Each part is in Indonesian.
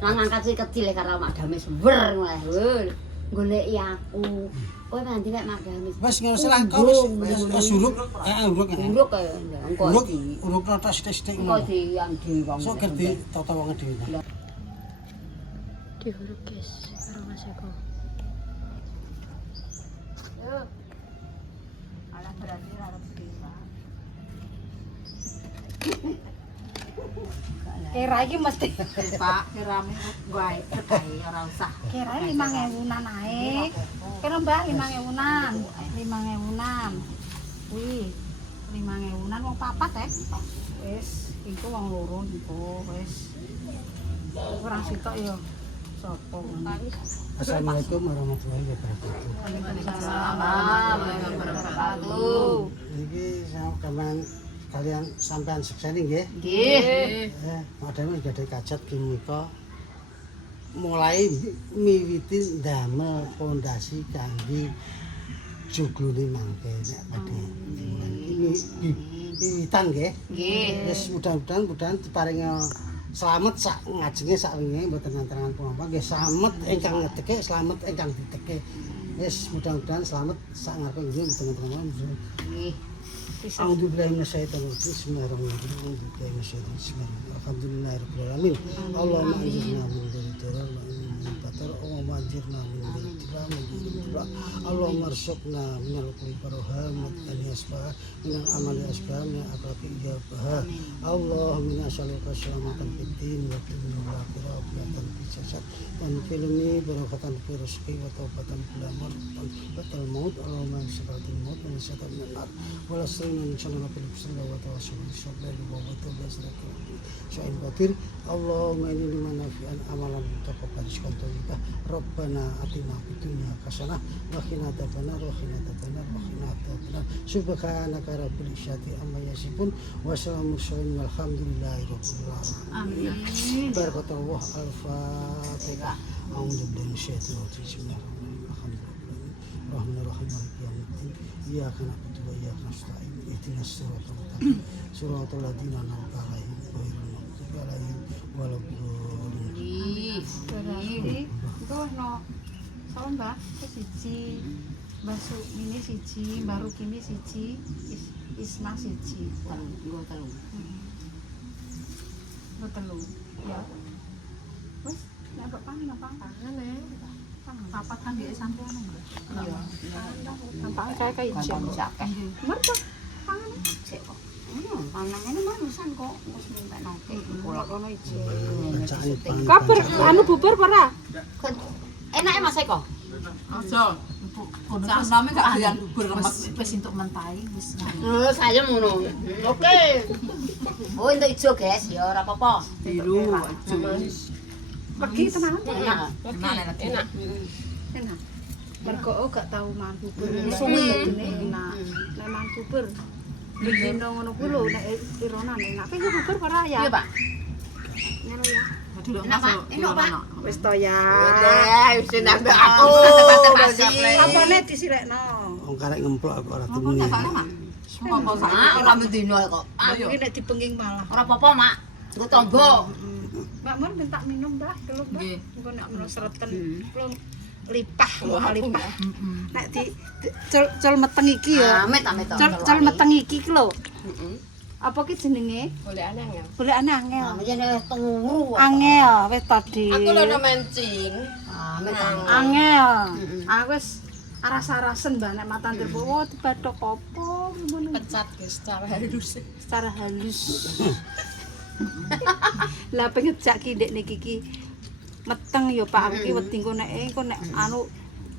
Nang angkat kecil karo Madame wer ngono. Goleki aku. Kowe nanti nek Madame. Wes ngono salah kok wis uruk. Uruk. Uruk kaya engko di. Uruk rata sithik-sithik Engko ngono. di yang di wong. Sok gerdi tata wong dhewe. Diuruk guys karo Mas Eko. Yo. Ala berarti arep dhewe. Kira iki mesti Pak, kirame wae kae ora usah. kira 5.000-an ae. Kira Mbak 5.000-an. 5.000-an. Wih, 5.000-an wong papat wis iku wong loro iku wis. Ora sitok ya. Sopo ngono. Assalamualaikum warahmatullahi wabarakatuh. Waalaikumsalam warahmatullahi wabarakatuh. Iki sampean kalian sampean sukses nggih. Nggih. Madame gadhe kajat kinika mulai miwiti ndamel pondasi kangge juglune mangke nek badhe ini wiwitan nggih. Nggih. Wis mudah-mudahan diparingi slamet sak ngajenge sak wingi mboten nanterangan punapa nggih slamet ingkang ngedeke slamet ingkang dideke. Wis mudah-mudahan slamet sak ngarepe nggih mboten nanterangan. Nggih. Alhamdulillah Bismillahirrahmanirrahim. Alhamdulillahirrahmanirrahim. Allahumma anjirna min dzil darar wa min batar Allahumma anjirna min dzil darar wa min dzil Allahumma arzuqna min al-qulub barhamat al-asbah min al-amali asbah min aqrabi ijabah Allahumma as'aluka salamatan fid din wa fil akhirah wa fil jasad dan filmi barakatan fi rizqi wa taubatan fil amal batal maut Allahumma syafaatil maut wa syafaatil nar wa إن شاء الله نقول بسم الله وتواصل بالصبر وبالتوبة بأسرك شيء كثير اللهم إني لمن نافعا عملا متقبلا شكرا طيبا ربنا آتنا في الدنيا حسنة وقنا عذاب النار وقنا عذاب النار وقنا عذاب النار سبحانك رب العزة عما يصفون وسلام المرسلين والحمد لله رب العالمين Amin. بركة الله الفاتحة أعوذ بالله من الشيطان الرجيم بسم الله الرحمن الرحيم الرحمن الرحيم مالك يوم الدين إياك نعبد وإياك نستعين اهدنا الصراط المستقيم صراط الذين أنعمت عليهم غير المغضوب عليهم ولا الضالين. Nggih. Iku ono sapa Mbak? Siji. Basu ini siji, baru kini siji, Isma siji. Nggo telu. Telu. Ya. Wes, nek kok pangan apa? Pangan Papat kan dia sampai anu. Iya. Nampaknya kayak jam. Merta. Pangan. Sik kok. Panangane manusan kok wis minta nake. Kula kono ijo. Bacaan Kabar anu bubar ora? Enake Mas Eko. Aja. Bocah name gak doyan bubur lemes wis entuk mentai wis. Saya ngono. Oke. Oh, entuk ijo, guys. Ya ora apa-apa. Biru aja. Pergi tenan. Enak. Enak. Enak. Mergo gak tau mangan bubur. Suwi. Enak. Nek mangan bubur. Dino ngono kuwi lho nek ironan enak. Ki bubur ora ya? Iya, Pak. Ngono ya. Dulu Enak, Pak. Enak, Pak. Wis to ya. Wis nambah aku. Apane disilekno? wong karek ngemplok aku ora temen. Apa Mak, saiki ora mendino kok. Aku ki nek dipenging malah. Ora apa-apa, Mak. Iku tangga. Mbak Mun minta minum Mbak, keluk Mbak. Nggih. Engko nek menawa sereten kulo lipah, lipah. Heeh. Nek di col meteng iki ya. Amit to. Col meteng iki ki lho. Heeh. Apa ki jenenge? Golekane angel. Golekane angel. Namanya penguru. Angel wis tadi. Aku lho mancing. Amit. Angel. Aku wis aras-arasen Mbak nek matan terbawa dibathok apa ngono. Pecat guys secara halus. Secara halus. Lah pengejak ki ndek niki ki meteng ya Pak aku ki wedi engko nek anu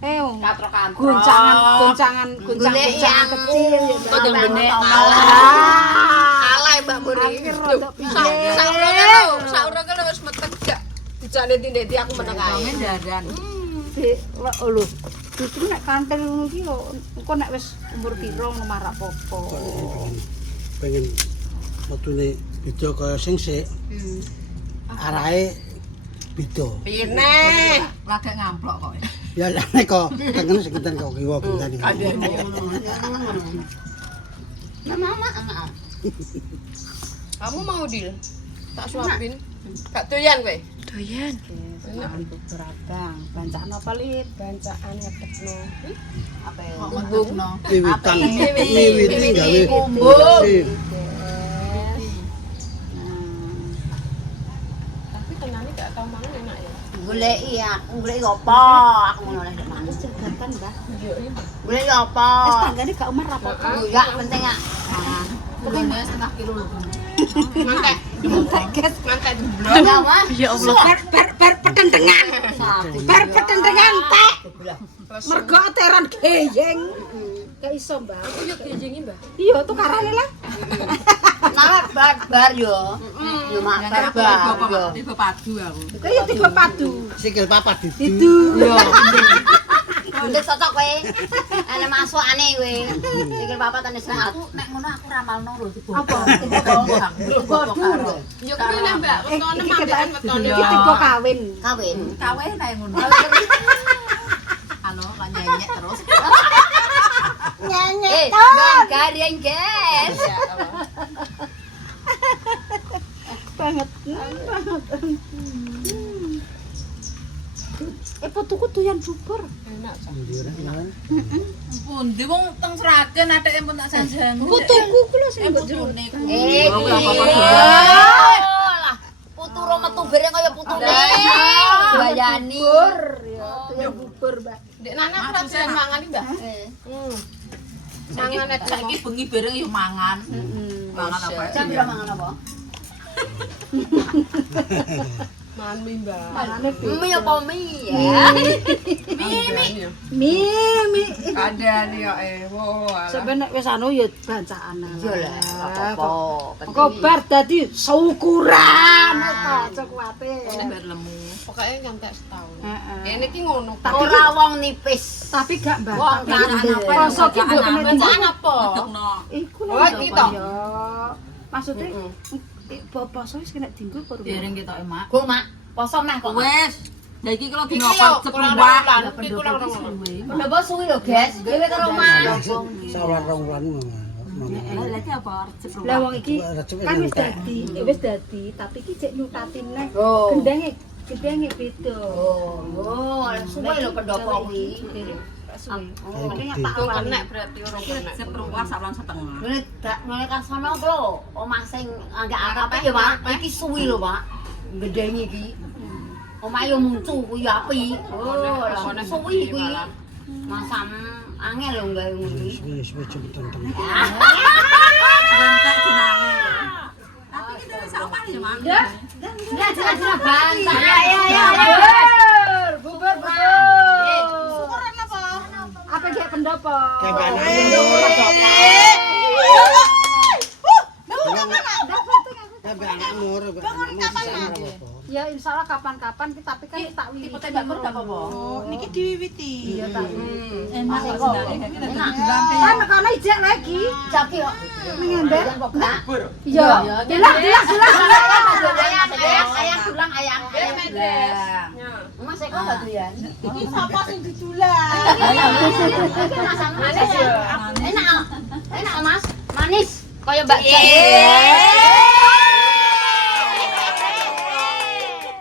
Katro-katro. goncangan Golek kecil yang ya Mbak. Kodong benek. Kalah Mbak Muri. Akhir rodok piye. Saurane lho wis meteng gak. Dijane tindeti aku meneng ae. Dadan. Lho. Justru nek kantel ngono ki lho engko nek wis umur pira ngono marak popo. Pengen metune beda kaya sing sik. Arahe beda. Pine. Lagek ngamplok kok. Ya lah nek kok tengen sing kenten kok kiwa bentane. Mama. Kamu mau deal? Tak suapin. Gak doyan kowe. Doyan. Mangan bubur abang. Bancaan apa Lid? Bancaan ngetekno. Apa ya? Ngomong Wiwitan. Wiwiti gawe. Kumbung. Tapi tenane gak tau mangan enak ya. Goleki aku, goleki apa? Aku ngono lek mangan. Jagatan, Mbah. Iya, iya. Goleki apa? Wis tanggane gak umar apa-apa. Ya penting ya. Gulanya setengah kilo loh. Mantek. Mantek, guys. Mantek jeblok. Ya Mas. Ya Allah. Ber petendengan. Ber petendengan tek. Mergo teran geyeng. Gak iso, Mbak. Aku yo geyengi, Mbak. Iya, tukarane lah. Nah, bar yo. Yo mak bar yo. Tiba padu aku. Kaya tiba padu. Sikil papat Itu. itu. Yo. Udah cocok kowe. Ana masukane kowe. Sikil papat ane seneng aku. Nek ngono aku ramalno lho tiba. Apa? Bodoh. Yo kene Mbak, wetone iki mambekan kita- wetone. iya. Iki tiba kawin. Kawin. Kawin ae ngono. Halo, kok nyanyi terus. Bang gareng, guys. Banget. Putuku doyan bubur. Enak. Pundi wong teng Sragen ateke pun tak janjang. Putuku ku lho sing mbok jero. putune ku. Lah, putu ro metu bareng kaya putune. Bayani. Doyan bubur, Mbak. Dek Nana aku ra doyan mangan iki, Mbak. Mangan nek Saiki bengi bareng yo mangan. Mangan apa? Jam pira mangan apa? mangan mie, Mbak. Mangane Mie apa mie ya? mie. Kadan ya Sebenarnya wis anu ya bancaan. Yo lah, apa-apa. Kok bar dadi syukuran aja kuwate. Bar lemu. Pokoke ngantek setahun. Kene iki ngono. Ora wong nipis. Tapi gak mbak. Wong kandel. Poso ki mbok kena Bancaan apa? Ngedekno. Iku lho. Oh, iki toh. Maksudnya poso wis kena dinggo baru. Dereng ketok emak. Go mak, poso meh kok. Wes. Lah iki kalau dino Iki yo, apa kurang cepluwah. rong bulan. Iki kurang rong bulan. Pendopo suwi lho, guys. Dhewe karo omah. Sawan rong wulan Lah lagi apa cepluwah? Lah wong iki Cepet kan wis nyutak. dadi, tapi iki cek nyutatin neh. Oh. Gendenge beda. Oh, suwe lho pendopo kuwi. Oh, ini tak Kok awali. kena berarti orang kena. Cepluwah sablon setengah. Ngene kan sono lho, omah sing agak apa ya, Pak? Iki suwi lho, Pak. Gedenge iki. Omah yo muncu kuwi api. Oh, lah suwi kuwi. Masam angel lho gawe ngono iki. Wis cepetan tenan. Bentak jenenge. Tapi kita wis omah ya, Mak. Ya, jelas bangsa. Ya. Bubur. Syukuran apa? Apa kayak pendopo? Kayak anak umur. Ya insya Allah kapan-kapan tapi kan tak wiwiti. Tipe tembak kur gak apa-apa. Niki diwiwiti. Iya tak. Enak kok jenenge. Enak. Kan kono ijek lagi. Jaki kok. Ngembek. Kok gak? Iya. Jelas. Ayang dulang ayang. Mas Eko gak doyan? Iki sapa sing didulang? Manis ya. Enak Mas. Manis. Kaya Mbak Jen.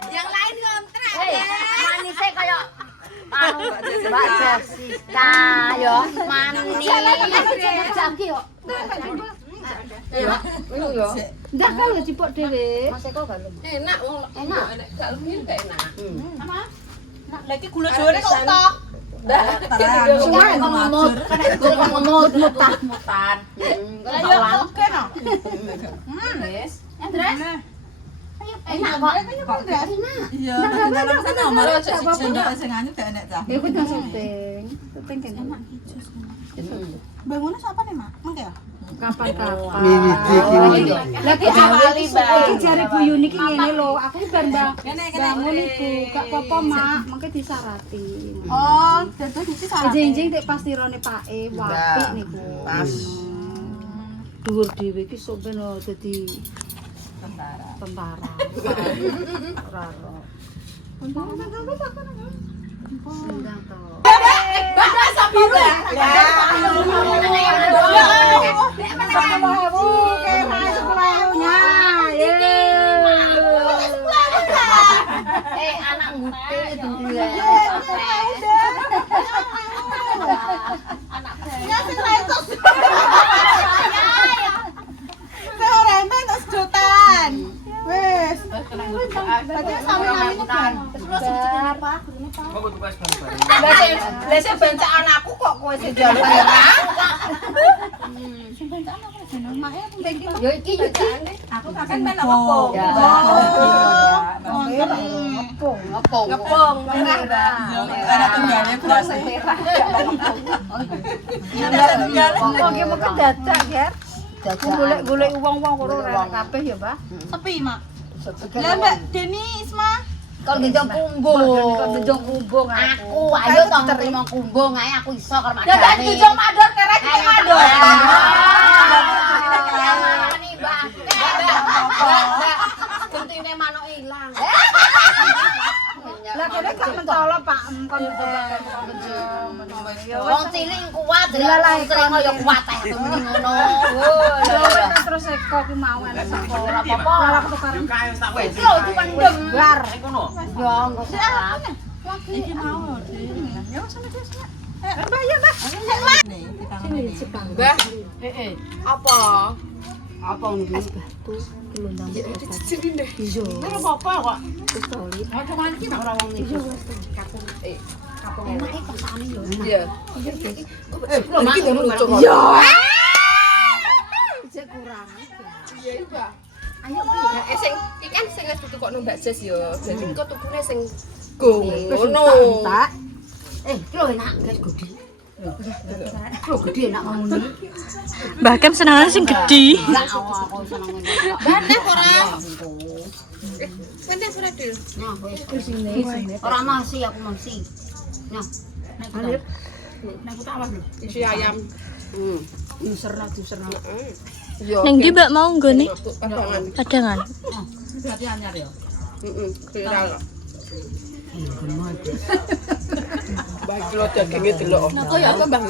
Yang lain kontrak. Manisnya kaya Mbak Jessica yo. Manis. Jaki kok. Ini yo. Ndak kan lho cipok dhewe. Mas Eko gak lho. Enak wong Enak. gak lumayan gak enak. Lagi gula dhewe kok tok. Cuma ngemut. Kan ngemut. Mutan. Kalau Oke no. Wes. Andres. Enak kok. Enak. Iya, dalam sana omah sendok sing anyep gak enak ta. Ya kuwi nang syuting. Syuting kan enak. Bangunnya siapa nih, Mak? Mengke ya? Kapan-kapan. Miwiti iki. Lagi awali, Mbak. Iki jare Bu Yuni iki ngene lho, aku iki bar bangun iku, gak apa-apa, Mak. Mengke disarati. Oh, dados iki Jenjing tek pas tirone pake, apik niku. Pas. Dhuwur dhewe iki sampe no dadi tentara. tentara. Ora ora. Sendang to. anak mutil dulu. Anak ora entek tok sedotan. Wis. Berarti sami namine kan. Terus apa? Lah sing bencak anakku kok kowe sing njaluk ya. yo iki Aku kan melok ngepung. ngepung. Ngepung merah. Ada tunggane belas. Kok ki mung dadak, Ger. Golek-golek wong-wong karo rek kabeh ya, Mbah. Sepi, Mak. Lah Mbak Deni Isma Kon genjong kumbung. kok njong kumbung Aku ayo tong terima kumbung ae aku iso karo mak. Ya tak njong mador kerek iki mador. Gentine manuk ilang. Lah kene gak mentolo Pak kon Wong cilik kuat, wong trimo ya kuat ae ngono. terus eko ki mau enak sapa ora apa-apa. Ora ketukaran. Iki lho dipendem. Bar. Ya engko salah. Iki mau. Ya sama dia sama. Mbak ya, Mbak. Nih, kita ngene. Mbah, Heeh. apa? Apa niku? Batu gelondang. Iya. Ora apa-apa kok. Oh, cuma iki mak ora wong iki. Kapung enak iki pasane yo. Iya. Iki Iki lucu kok. Ya. Cek kurang. Iya, Mbak. Ayo Ya sing iki kan sing wis ditukokno Mbak Jes ya. Jadi kok tukune sing gong ngono. tak. iki lho enak guys gede. Lho gede enak ngono. Bahkan senangannya sing gede. Enggak aku seneng ngene. Bane ora. Bane ora dil. Nah, wis sini. Ora masih aku masih. Nah, Alip. Nek aku tak awas lho. Isi ayam. Diuserna. Yo. Yang di Mbak mau nggone? Potongan. Padangan. Berarti anyar ya. Heeh, viral. Baik lo dagingnya delok. Nah, kok ya apa, Mbah?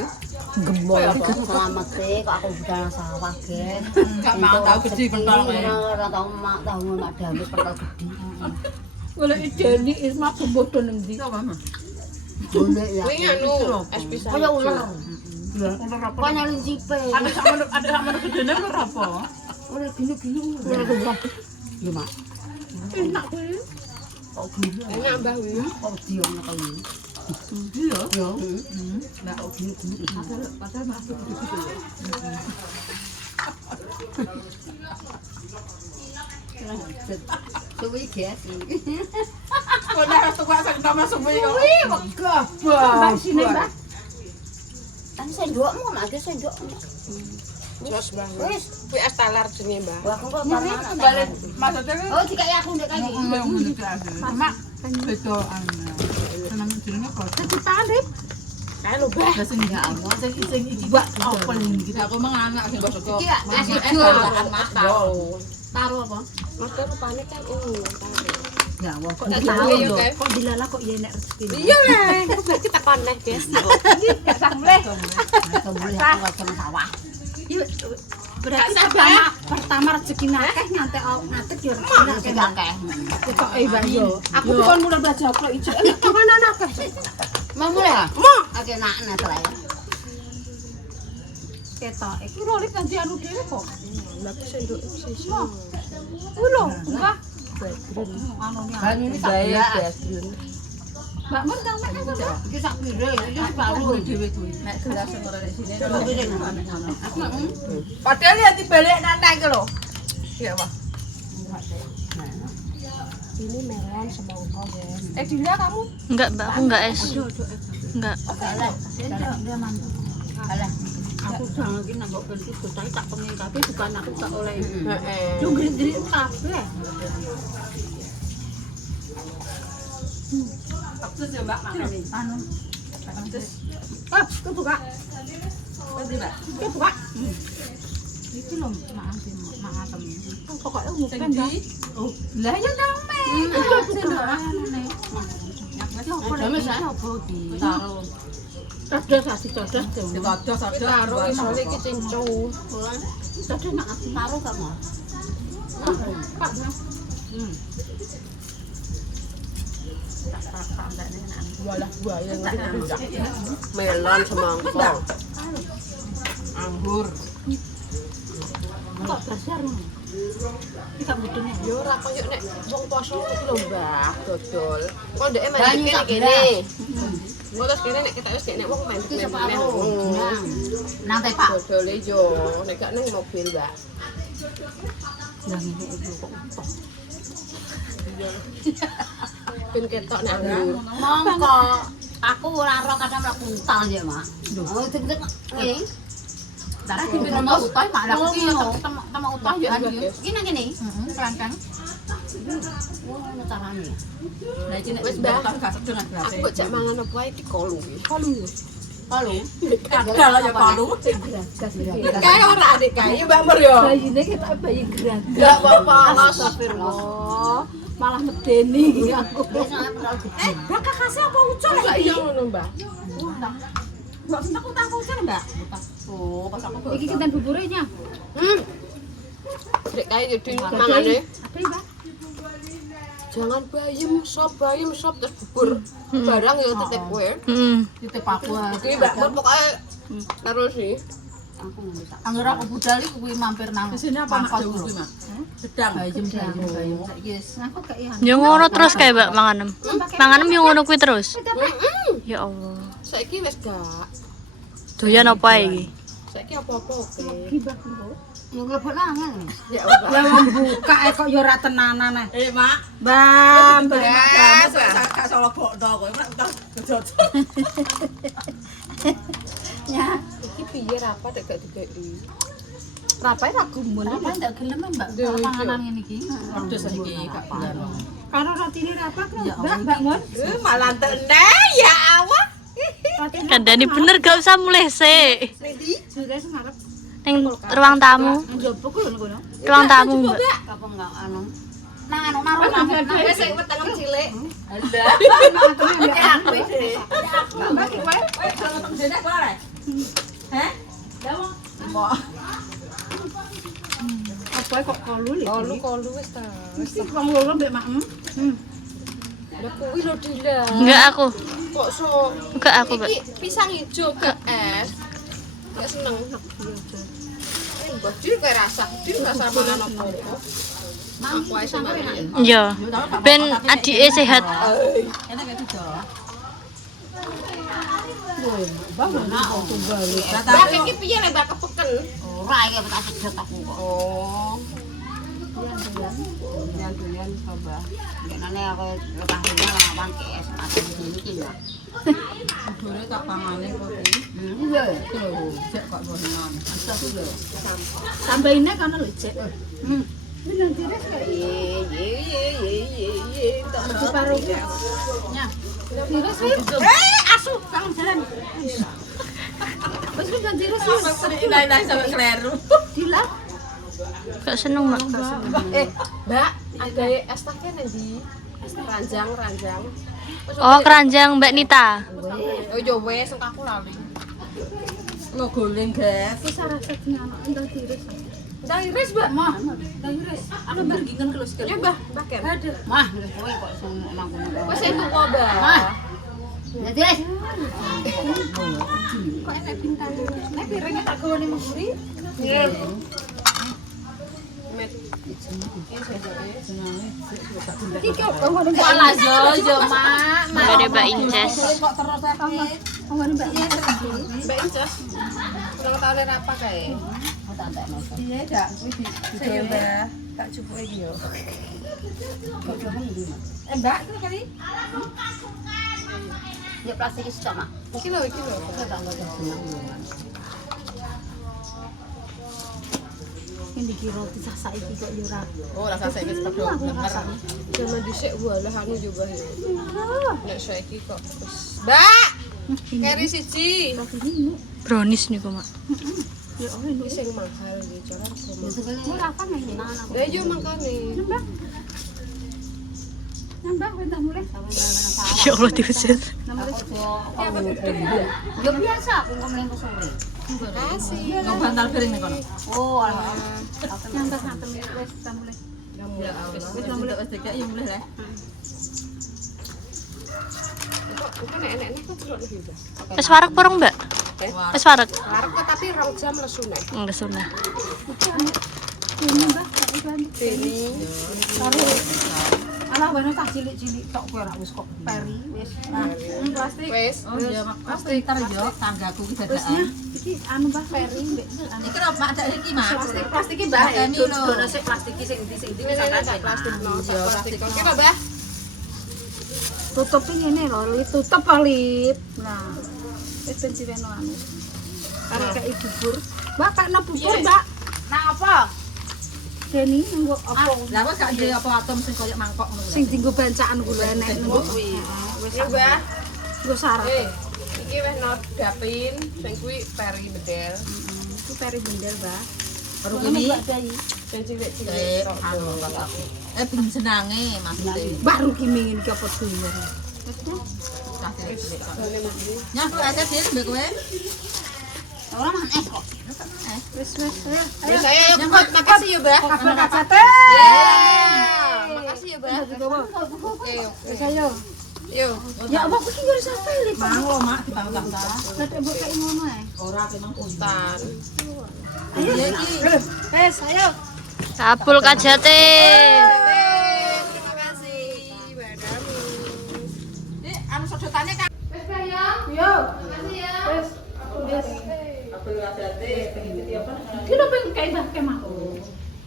selamat sih kok aku budal sawah, guys. Enggak mau tahu gede pentol kae. Ora tau tahu mak damis pentol gede. Golek Deni Isma bodoh nang ndi? Coba, Mas. Golek ya. Kuwi anu, es pisang. Kaya ular. Ular apa? Kok nyalin cipe. Ada sama gedene ular apa? Ora gini-gini ular gembang. Ya, Mak. Enak kuwi. Kok gini? Enak, Mbah. Kok diom nek iki. Iya. Yo. Nah, kok gini-gini. Padahal masih gitu ya. Suwi guys. Kok nek tukak sak tambah suwi kok. Megah Mbak sini, Mbak. Kan sendokmu mak, ge sendokmu. Jos, Mbah. Wis, Kuwi es talar jenenge, Mbah. wah kok mana Balik maksudnya kan Oh, dikai aku ndek kaki. Mak, beda seneng jenenge apa? Ditalip. Kae lho, Mbah. Lah sing Allah sing iki gak apa ning iki aku mang anak sing bosok. Iki ya nasi Es talaran matal. taruh apa? Matal rupane kan ini. Ya, wong kok Tak tahu tahu ya, yo. guys. Kok dilala kok ya nek rezeki. Iya lah, kok berarti tak koneh, guys. Gak samleh. Kembali aku gak kena sawah. Berarti pertama rezeki akeh ngantek ngantek yo rezeki Sing akeh. akeh. Kok Mbak yo. Aku kon mulai belajar kok ijo. Kemana akeh? Mau mulai ha? Mau. Oke, nak terakhir. Ketok. Iki lho lip nanti anu dhewe kok. Lah ki sendok sisi. Kuwi lho, Mbak. Anu ni. Ban ini sak gelas. Mbak Mun kang mek ngono. Iki sak piring, iki baru dhewe kuwi. Nek gelas sing ora nek sini. piring. Padahal ya dibalik nang iki lho. Iya, Pak. Ini melon semangka, guys. Dila kamu? Enggak, Mbak, aku enggak es. Enggak. Alah. Aku jangan iki nang kok ben iku tak pengen kabeh bukan aku tak oleh. Heeh. Yo gede kabeh. Aku coba makan nih. Anu. Terus Kebuka. tadi, Mbak. Kebuka. Iki lho makan sih, makan temen. Pokoknya Sing mungkin di Oh, lah ya dame. Damis ha? Taruh. Cerdas asih cerdas tuh. Ditodos aja. Taruh isole iki cincu. Cerdas nak asih. Taruh gak mau? Pak. Walah buaya melon semangkok. Anggur. Yo ora koyo nek wong poso iki lho, Mbah, dodol. Kok ndeke main kene. Engko terus kene nek kita wis nek wong main Nang Pak. dodole yo nek gak ning mobil, Mbak. Ben ketok nek anggur. Mongko aku ora ro kadang ora kuntal ya, Mak. Oh, tek-tek ngene. Tapi kita mau utah mak aku ki sama utah ya anu. Iki nang kene. Kelangkang. Oh, ono carane. Nah, iki nek Wes, Mbak. gak dengan gelas. Aku kok jak mangan apa ae di kolu iki. Kalau Ada lah ya palu. Kae ora adik kae Mbak Mer yo. Bayine kita bayi gerak. Enggak apa-apa, Astagfirullah. Malah medeni aku. biasanya pernah gede. Bakal kasih apa ucul Lah iya ngono, Mbak. Mbak sentak utang ucul enggak? Oh, pas aku Iki kita buburnya. Dek kae jadi mangane. Ada Mbak. Jangan bayem sop terus bubur. Barang ya tetep kowe. titip aku. Iki Mbak Mer pokoke terus sih. Aku minta. Angger aku budal iki kuwi mampir nang. Di sini apa, Mak, Mangkok kuwi, Mak? Gedang. Bayem. Saiki wis. Aku kayak iya. Yo ngono terus kayak Mbak manganem. Manganem yo ngono kuwi terus. Ya Allah. Saiki wis gak. Doyan apa iki? Saiki apa-apa oke. Yo mlebok nang. Ya Allah. Lah membuka kok yo ora tenanan ae. Mak. Bam, Gak salah bokno kowe mak utang gejot. Iki piye rapat gak dikeki. rapae ra gumun. Apa ndak gelem Mbak? Kalau panganan ngene iki. Wedhus iki gak bulan. Karo ratine rapat Ya Mbak, Allah, Mbak Mon. Malah teneh ya Allah. Kandani bener gak usah mulai sih. Sudah ngarep Ning ruang tamu. njopo ku lho ngono. Ruang tamu, Mbak. Apa enggak anu? Nang anu naruh Wes sing weteng cilik. Mbak iki kowe. Apa kok kolu lho. Kolu wis ta. Wis wong loro mbek makem. Lah kuwi lho Dila. Enggak aku. Kok so Enggak aku, Mbak. iki pisang ijo gak es. Gak seneng. Mbak Dil kayak rasa. Dil rasa mangan apa-apa. Aku ae sama dia. Iya. Ben adike sehat. Enak gak itu? Mbak iki piye lek mbak kepeken? ora iki tak sedot aku kok. Oh. Doyan coba. Ngene aku lepas dina lawan KS mati iki ya. Dure tak pangane kok iki. Iya. Tuh, jek kok bohongan. Bisa tuh lho. Tambahine kono lho, Cek. Ye. Tak Separo. Nya. Tiris wis. Asu, kangen jalan. Wis kan tiris wis. Inai-inai sampe kleru. Dila. Gak seneng, Mbak. Mbak, ada es teh kan di ranjang. Oh, keranjang Mbak Nita. Oh yo wes, aku lali. Lo guling, guys. Wis rasa anak entar tiris. Ndang iris, Mbak. Mah, tiris. Aku bergingan kalau sekali. Ya, Mbak, Ken. Ada. Mah, kowe kok sing nang kono. Wes entuk kok, Mbak. Mah. Jadi wis. Kok enak bintang. Nek piringnya tak gawane mengguri. Met. Iki kok ngene Walah yo Mak. Mbak ada Mbak Inces. Kok terus tapi ngene Mbak ya. Mbak Incas. Kurang tau le apa kae. piye dak kuwi di Mbak. Tak cukup iki yo. Mbak, iki kali. Ya plastik iki stok Mak. Iki lho. Ini dikira kisah saiki kok yo ora. Oh, rasa saiki padha bener. Zaman dhisik walah anu juga ya. Nek saiki kok wis. Mbak, keri siji. Brownies niku, Mak. Ya oleh Iki sing mahal iki, jangan kok. ora apa nih. Lah yo makane. Nambah kowe tak mulai. Ya Allah diusir. Yo biasa aku ngomong ke sore. Makasih. Kok bantal piring nih kono. Oh, Nambah santem wis tak mulai. Ya Allah. Wis mulai wis dikek ya mulai lah. Engko nek kok delok nih, Mbak. Wis wareg porong, Mbak? Wis wareg. Arep kok tapi 2 jam lesune. Enggak sunah. Ini. Alah wene tak cilik-cilik tok kowe ora wis kok peri wis. Plastik. Wis. Oh iya, plastik tar yo tanggaku ki dadakan. Iki anu Mbah peri mbek Iki lho Mak dak iki Mak. Plastik iki Mbah. Dono sik plastik iki sing ndi Ini plastik no, plastik. Oke, Mbah. tutup ngene lho, tutup lip. Nah. Wis ben ciweno anu. Karo kei bubur. Mbak kakno bubur, Mbak. Nah apa? Deni nggo apa? Lah kok gak duwe apa atom sing koyo mangkok ngono lho. Sing dienggo bancaan kula enek nggo. Wis, Mbah. Nggo syarat. Iki wis no dapin, sing kuwi peri bedel. Iki peri bendel, Mbak. Baru ini Sing cilik-cilik tok. anu belum senange maksudnya. Baru ki mingin ki apa duwe. Nyampu aja sih mbak kowe. Ora mangan es kok. Wis. Wis ayo yuk, makasih ya, Mbah. Kabeh kacate. Makasih ya, Mbah. Wis ayo. Yuk. Ya apa iki yo sampe lip. Mang lo Mak dibangun ta. Lah mbok kei ngono ae. Ora memang Tan. Ayo iki. Wis ayo. Kabul kajate. Terima kasih, Mbak Damis. Dik, anu sedotane kan. Wis, Mbah ya. Yo. Makasih ya. Wis. Wis. Kabul kajate pengen iki apa? Ki lho pengen kei Mbah kemah.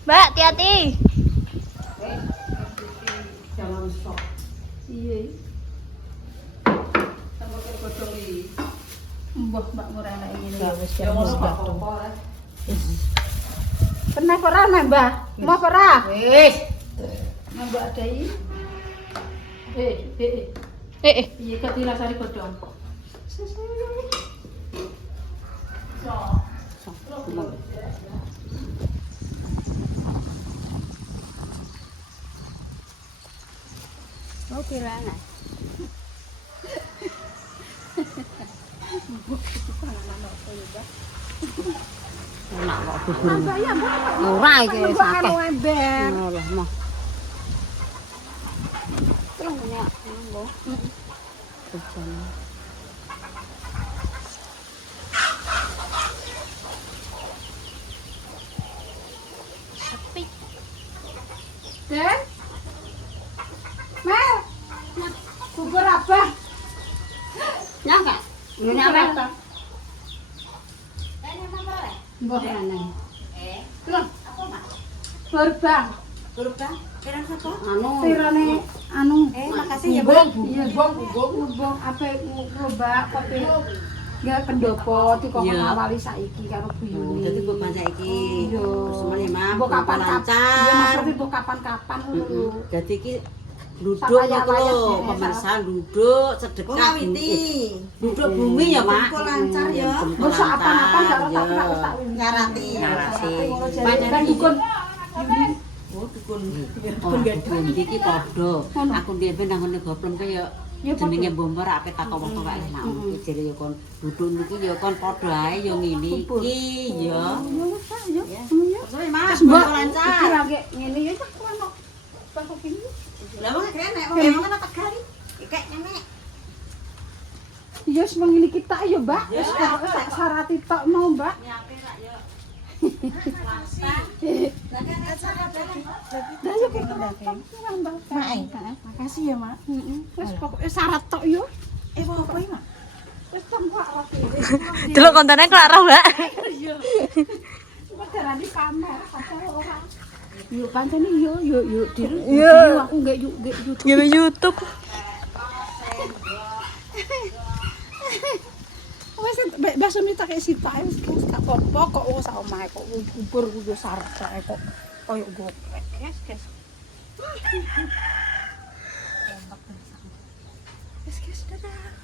Mbak, hati-hati. Jangan sok. Iya. Mbah Mbak Murana ngene ya wis ya wis gatung. Pernah ora Mbah? Mau ora? Wis. Mbak Dai. Piye kok dirasani godhong? Oh kirana. Enak kok bubur. Ora iki wis akeh. Ember. Allah mah. Terus ya, nggo. Den. Mel. Bubur apa? Nyangka. Yo nyampe. Mbah Ana. Berbang. Anu. Tirane anu. Makasih ya, Bung. Iya, Bung. Apa ngerobak kopi. Ya pendopo di kok ngawali saiki karo buyune. Jadi mbok baca iki. Iya. Semene mah Mbok kapan-kapan. lancar. Iya, maksudnya mbok kapan-kapan ngono. Jadi iki duduk Sak ngono lho, wayah-wayah. pemirsa duduk sedekah ngawiti. Duduk bumi ya, Mak. Kok lancar ya. Jempol Mbok sak apa-apa lancar, gak tak ya. tak Ngarati. Kan dukun Oh, dukun. Oh, dukun iki padha. Aku dhewe nang ngene goblong kaya jenenge bomber ape tak wong tuwa enak. Jere ya kon duduk niki ya kon padha ae ya ngene iki ya. Terus Mas, Mbok lancar. iki lagi ngene ya tak ono. Pas kene. Lah wong kene wong ana Tegal. Kek nenek. Ya wis mengini kita ya, Mbak. Wis sak syarat tok mau, Mbak. Makasih ya, Mak. Wis pokoke syarat tok yo. Apa iki, Mak? Wis tembak lagi. Delok kontennya Clara, Mbak. Kok darani pamer, padahal ora. Yo pancen yo di Yo. aku enggak yuk Gini YouTube. wis bakso mi tak isi pae wis gak apa-apa kok wis sak omahe kok bubur ku yo sarep kok koyo gopek guys. Wis dadah.